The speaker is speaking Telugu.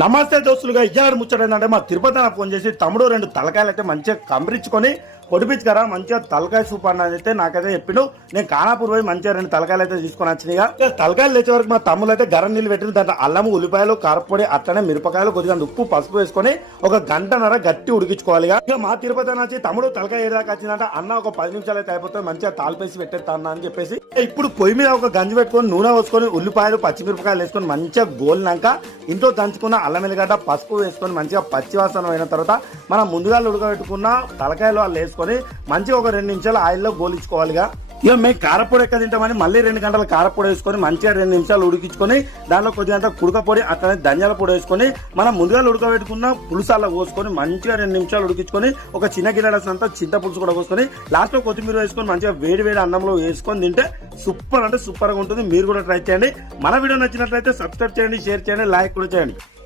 నమస్తే దోస్తులుగా ఇయ్యాడు ముచ్చటేందంటే మా తిరుపతి అన్న ఫోన్ చేసి తమ్ముడు 2 తలకాయలు అయితే మంచిగా కంబరించుకొని పొడిపించుకరా మంచిగా తలకాయ సూప్ అన్న అయితే నాకైతే చెప్పిండు. నేను కానాపూర్ పోయి మంచిగా 2 తలకాయలు అయితే తీసుకొని వచ్చినాయిగా. తలకాయలు తెచ్చే వరకు మా తమ్ములు అయితే గరం నీళ్ళు పెట్టిన దాంట్లో అల్లము ఉల్లిపాయలు కారపొడి అట్లనే మిరపకాయలు కొద్దిగా ఉప్పు పసుపు వేసుకొని ఒక గంటన్నర గట్టి ఉడికించుకోవాలి. ఇక మా తిరుపతి అన్న వచ్చి తమ్ముడు తలకాయ ఏదాకా వచ్చిందంటే అన్న ఒక 10 నిమిషాలు అయితే అయిపోతుంది మంచిగా తాలిపేసి పెట్టేస్తా అన్న అని చెప్పేసి ఇప్పుడు పొయ్యి మీద ఒక గంజి పెట్టుకొని నూనె వేసుకొని ఉల్లిపాయలు పచ్చిమిరపకాయలు వేసుకొని మంచిగా గోలినాక ఇంట్లో దంచుకున్న అల్లం ఎల్లిగడ్డ పసుపు వేసుకొని మంచిగా పచ్చివాసన అయిన తర్వాత మనం ముందుగా ఉడకబెట్టుకున్న తలకాయలు వాళ్ళు వేసుకొని మంచిగా ఒక 2 నిమిషాలు ఆయిల్లో గోలించుకోవాలిగా. ఇక మేము కారపొడి ఎక్క తింటామని మళ్ళీ 2 గంటల కారపొడి వేసుకొని మంచిగా 2 నిమిషాలు ఉడికించుకొని దాంట్లో కొద్దిగా కుడక పొడి అట్లనే ధనియాల పొడి వేసుకొని మనం ముందుగా ఉడకబెట్టుకున్న పులుసాల్లో పోసుకొని మంచిగా 2 నిమిషాలు ఉడికించుకొని ఒక చిన్న గిన్నెడంతా చింత పులుసు కూడా పోసుకొని లాస్ట్ లో కొత్తిమీర వేసుకొని మంచిగా వేడి వేడి అన్నంలో వేసుకొని తింటే సూపర్ అంటే సూపర్ గా ఉంటుంది. మీరు కూడా ట్రై చేయండి. మన వీడియో నచ్చినట్లయితే సబ్స్క్రైబ్ చేయండి, షేర్ చేయండి, లైక్ కూడా చేయండి.